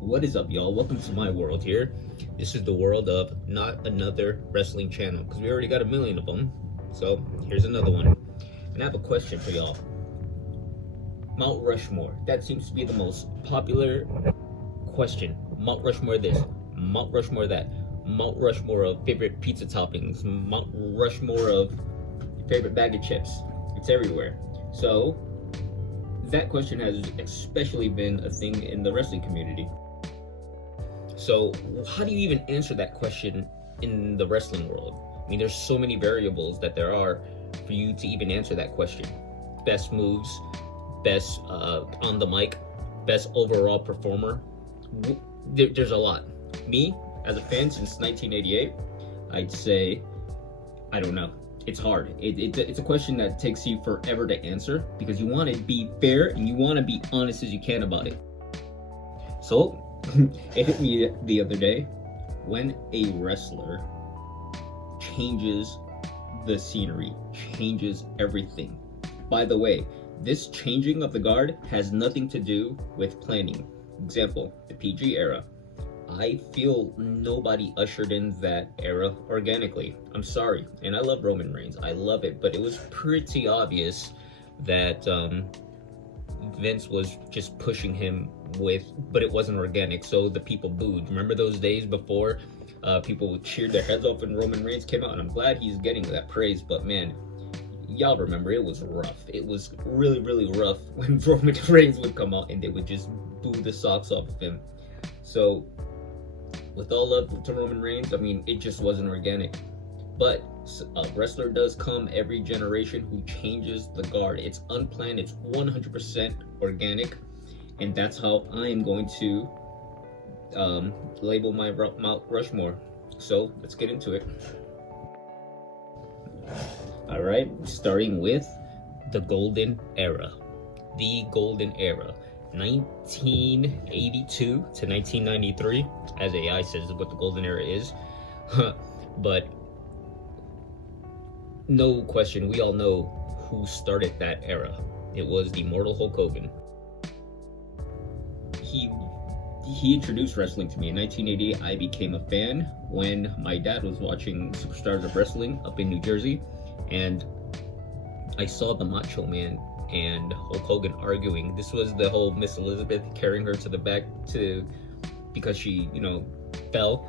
What is up, y'all? Welcome to my world here. This is the world of not another wrestling channel, because we already got a million of them. So here's another one. And I have a question for y'all. Mount Rushmore. That seems to be the most popular question. Mount Rushmore this, Mount Rushmore that, Mount Rushmore of favorite pizza toppings, Mount Rushmore of favorite bag of chips. It's everywhere. So that question has especially been a thing in the wrestling community. So how do you even answer that question in the wrestling world? I mean, there's so many variables that there are for you to even answer that question. Best moves, best on the mic, best overall performer. There's a lot. Me, as a fan since 1988, I'd say, I don't know. It's hard. It's a question that takes you forever to answer because you want to be fair and you want to be honest as you can about it. So it hit me the other day when a wrestler changes the scenery, changes everything. By the way, this changing of the guard has nothing to do with planning. Example, the PG era. I feel nobody ushered in that era organically. I'm sorry, and I love Roman Reigns. I love it, but it was pretty obvious that Vince was just pushing him but it wasn't organic, so the people booed. Remember those days before people cheered their heads off when Roman Reigns came out? And I'm glad he's getting that praise, but man, y'all remember it was rough. It was really, really rough when Roman Reigns would come out and they would just boo the socks off of him. So with all love to Roman Reigns, I mean, it just wasn't organic. But a wrestler does come every generation who changes the guard. It's unplanned, it's 100% organic, and that's how I am going to label my Mount Rushmore. So let's get into it. All right, starting with the Golden Era. The Golden Era. 1982 to 1993, as AI says what the Golden Era is. But no question, we all know who started that era. It was the Immortal Hulk Hogan. He introduced wrestling to me. In 1988, I became a fan when my dad was watching Superstars of Wrestling up in New Jersey, and I saw the Macho Man and Hulk Hogan arguing. This was the whole Miss Elizabeth carrying her to the back because she, fell,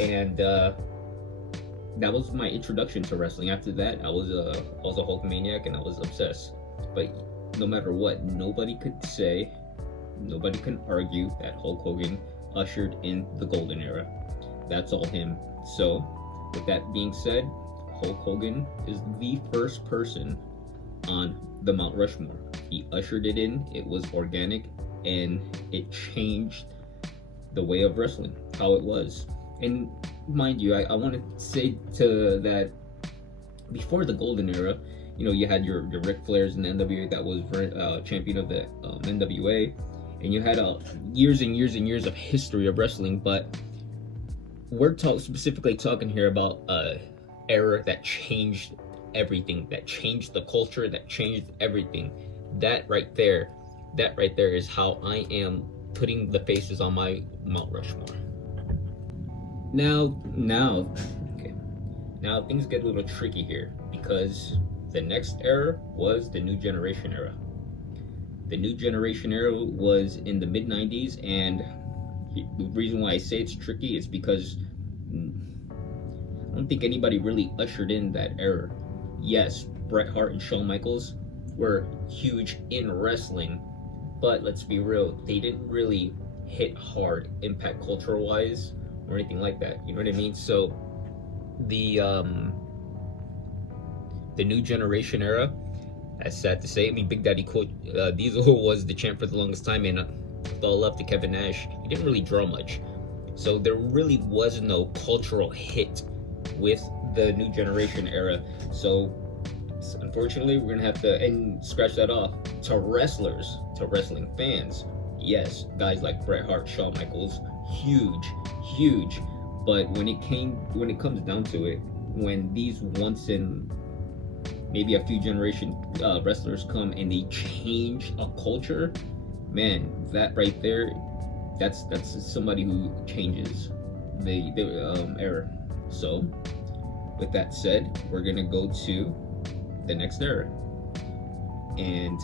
and that was my introduction to wrestling. After that, I was a Hulk maniac and I was obsessed. But no matter what, nobody can argue that Hulk Hogan ushered in the Golden Era. That's all him. So, with that being said, Hulk Hogan is the first person on the Mount Rushmore. He ushered it in, it was organic, and it changed the way of wrestling, how it was. And mind you, I want to say to that, before the Golden Era, you had your Ric Flairs in the NWA that was champion of the NWA, and you had years and years and years of history of wrestling, but we're specifically talking here about an era that changed everything, that changed the culture, that changed everything. That right there is how I am putting the faces on my Mount Rushmore. Now things get a little tricky here, because the next era was the New Generation era. The New Generation era was in the mid-90s, and the reason why I say it's tricky is because I don't think anybody really ushered in that era. Yes, Bret Hart and Shawn Michaels were huge in wrestling, but let's be real, they didn't really hit hard impact culture-wise or anything like that. You know what I mean? So the New Generation era, that's sad to say. I mean, Big Daddy Diesel was the champ for the longest time, and with all love to Kevin Nash, he didn't really draw much. So there really was no cultural hit with the New Generation era. So unfortunately, we're gonna have to scratch that off. To wrestlers, to wrestling fans, yes, guys like Bret Hart, Shawn Michaels, huge. But when it comes down to it, when these once in maybe a few generation wrestlers come and they change a culture, man, that right there, that's somebody who changes the era. So with that said, we're gonna go to the next era, and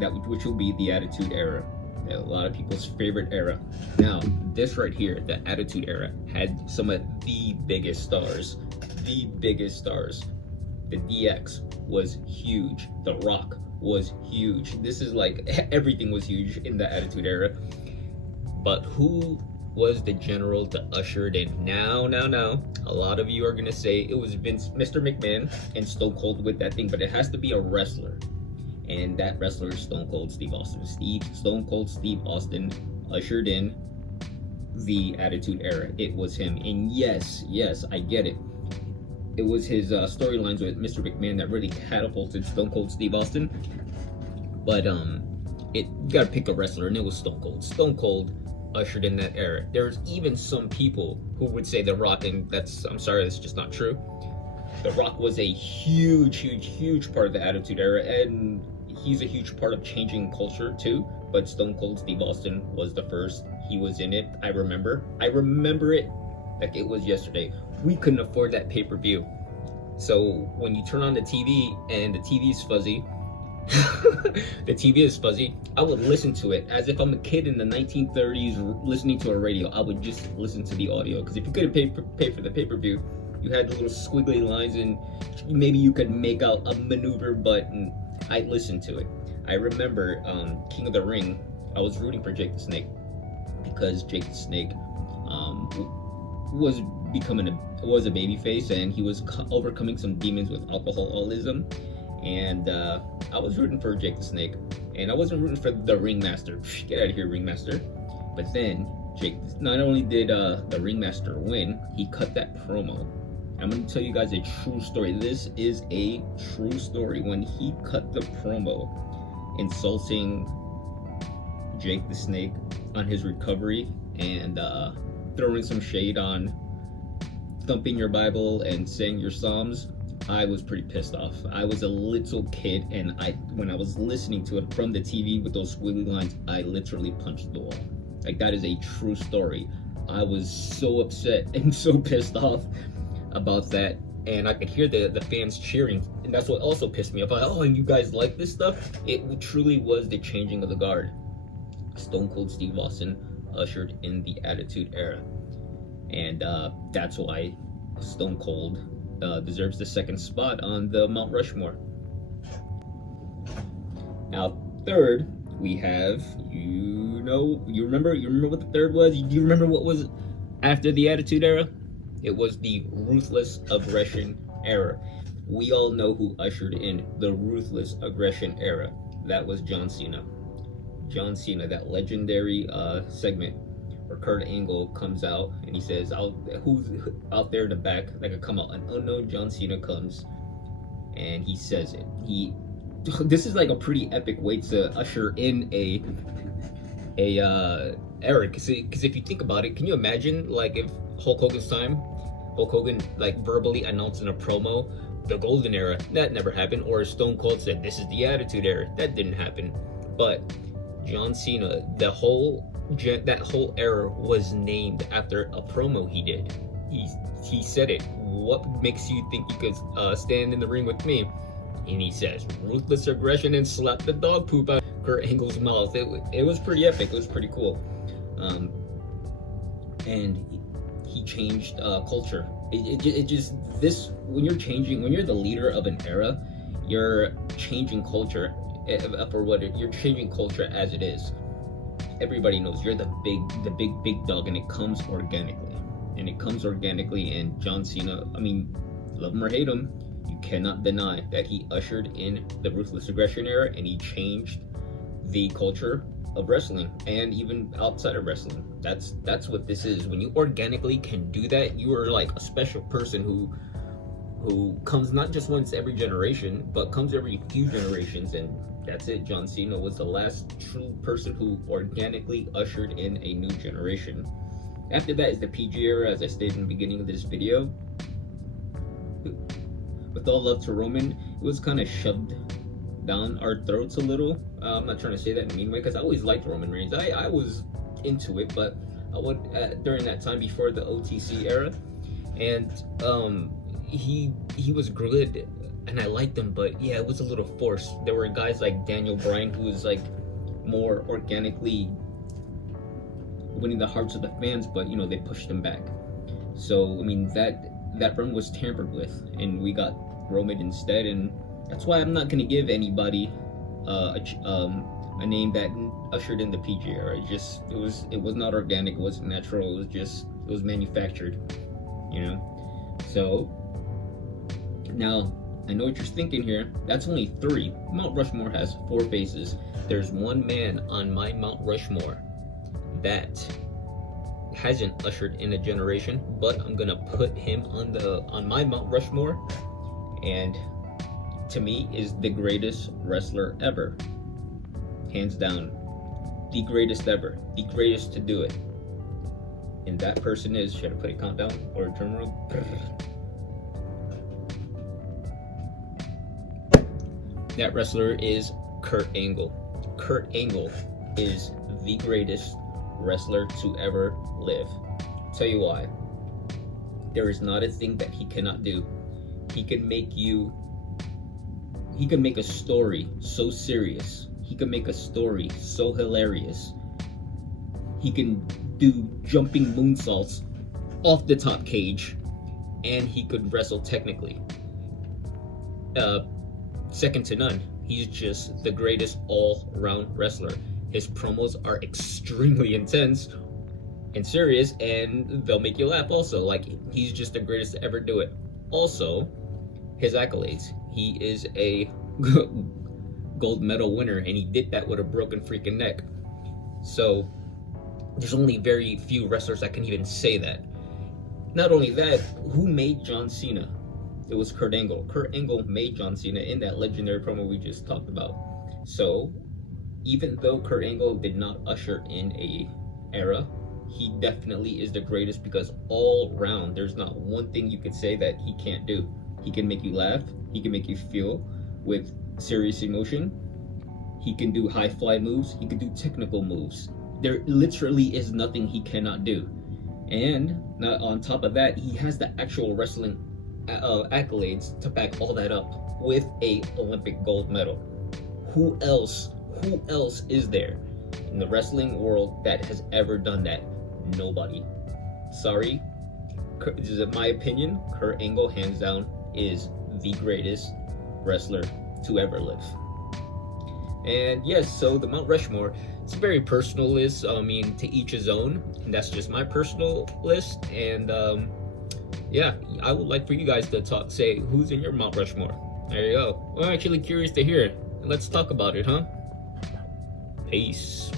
that which will be the Attitude Era, a lot of people's favorite era. Now, this right here, the Attitude Era, had some of the biggest stars. The biggest stars. The DX was huge. The Rock was huge. This is like everything was huge in the Attitude Era. But who was the general to usher it in? Now, a lot of you are gonna say it was Mr. McMahon and Stone Cold with that thing, but it has to be a wrestler. And that wrestler is Stone Cold Steve Austin. Stone Cold Steve Austin ushered in the Attitude Era. It was him. And yes, I get it. It was his storylines with Mr. McMahon that really catapulted Stone Cold Steve Austin. But you gotta pick a wrestler, and it was Stone Cold. Stone Cold ushered in that era. There's even some people who would say The Rock, and I'm sorry, that's just not true. The Rock was a huge part of the Attitude Era, and he's a huge part of changing culture too. But Stone Cold Steve Austin was the first. He was in it. I remember it like it was yesterday. We couldn't afford that pay-per-view. So when you turn on the TV and the TV is fuzzy, I would listen to it as if I'm a kid in the 1930s listening to a radio. I would just listen to the audio, because if you couldn't pay for the pay-per-view, you had the little squiggly lines, and maybe you could make out a maneuver, but I'd listen to it. I remember King of the Ring, I was rooting for Jake the Snake, because Jake the Snake was a babyface, and he was overcoming some demons with alcoholism, and I was rooting for Jake the Snake, and I wasn't rooting for the Ringmaster. Get out of here, Ringmaster. But then Jake, not only did the Ringmaster win, he cut that promo. I'm going to tell you guys a true story. This is a true story. When he cut the promo insulting Jake the Snake on his recovery, and throwing some shade on thumping your Bible and saying your Psalms, I was pretty pissed off. I was a little kid, and when I was listening to it from the TV with those squiggly lines, I literally punched the wall. Like, that is a true story. I was so upset and so pissed off about that, and I could hear the fans cheering, and that's what also pissed me off. Oh, and you guys like this stuff? It truly was the changing of the guard. Stone Cold Steve Austin ushered in the Attitude Era, and that's why Stone Cold deserves the second spot on the Mount Rushmore. Now, third, we have, you remember what the third was? Do you remember what was after the Attitude Era? It was the Ruthless Aggression Era. We all know who ushered in the Ruthless Aggression Era. That was John Cena. John Cena, that legendary segment where Kurt Angle comes out and he says, who's out there in the back that could come out? An unknown John Cena comes and he says it. This is like a pretty epic way to usher in a era, because if you think about it, can you imagine, like, if Hulk Hogan's time, Hulk Hogan like verbally announced in a promo the Golden Era? That never happened. Or Stone Cold said, this is the Attitude Era. That didn't happen. But John Cena, that whole era was named after a promo he did. He said it. What makes you think you could stand in the ring with me? And he says, ruthless aggression, and slap the dog poop out of Kurt Angle's mouth. It was pretty epic. It was pretty cool. And he changed culture. It just, when you're the leader of an era, you're changing culture you're changing culture as it is. Everybody knows you're the big dog, and it comes organically. And John Cena, I mean, love him or hate him, you cannot deny that he ushered in the Ruthless Aggression Era, and he changed the culture of wrestling, and even outside of wrestling. That's what this is. When you organically can do that, you are like a special person who comes not just once every generation, but comes every few generations. And that's it. John Cena was the last true person who organically ushered in a new generation. After that is the PG era, as I stated in the beginning of this video. With all love to Roman, it was kind of shoved down our throats a little. I'm not trying to say that in a mean way, because I always liked Roman Reigns. I was into it, but I would during that time before the OTC era, and he was good, and I liked him, but yeah, it was a little forced. There were guys like Daniel Bryan who was like more organically winning the hearts of the fans, but you know, they pushed him back. So I mean, that run was tampered with, and we got Roman instead, and that's why I'm not gonna give anybody a name that ushered in the PG era. It was not organic, it wasn't natural, it was manufactured, you know. So now I know what you're thinking here. That's only 3. Mount Rushmore has 4 faces. There's one man on my Mount Rushmore that hasn't ushered in a generation, but I'm gonna put him on my Mount Rushmore, and to me is the greatest wrestler ever, hands down, the greatest ever, the greatest to do it. And that person is, should I put a countdown or a drum roll? That wrestler is Kurt Angle. Kurt Angle is the greatest wrestler to ever live. Tell you why. There is not a thing that he cannot do. He can make a story so serious. He can make a story so hilarious. He can do jumping moonsaults off the top cage, and he could wrestle technically. Second to none. He's just the greatest all-round wrestler. His promos are extremely intense and serious, and they'll make you laugh also. Like, he's just the greatest to ever do it. Also, his accolades. He is a gold medal winner, and he did that with a broken freaking neck. So, there's only very few wrestlers that can even say that. Not only that, who made John Cena? It was Kurt Angle. Kurt Angle made John Cena in that legendary promo we just talked about. So, even though Kurt Angle did not usher in a era, he definitely is the greatest, because all round, there's not one thing you could say that he can't do. He can make you laugh. He can make you feel with serious emotion. He can do high fly moves. He can do technical moves. There literally is nothing he cannot do. And not on top of that, he has the actual wrestling accolades to back all that up with a Olympic gold medal. Who else is there in the wrestling world that has ever done that? Nobody. Sorry. This is my opinion. Kurt Angle, hands down, is the greatest wrestler to ever live. And yes, so the Mount Rushmore, it's a very personal list. I mean, to each his own, and that's just my personal list. And yeah, I would like for you guys to say who's in your Mount Rushmore. There you go. I'm actually curious to hear it. Let's talk about it, huh? Peace.